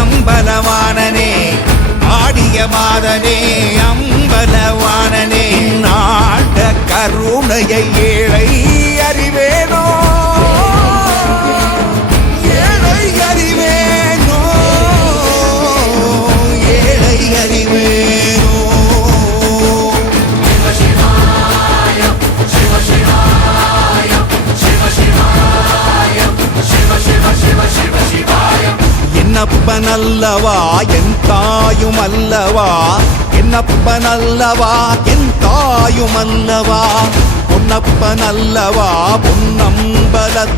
அம்பலவாணனே ஆடிய மாதனே அம்பலவாணனே நாட கருணையை ஏழை அறிவேனோ ஏழை அறிவேனோ ஏழை அறிவேனோ என்னப்பனல்லவா என் தாயும் அல்லவா என்னப்பனல்லவா என் தாயும் அல்லவா பொன்னப்பனல்லவா பொன்னம்பல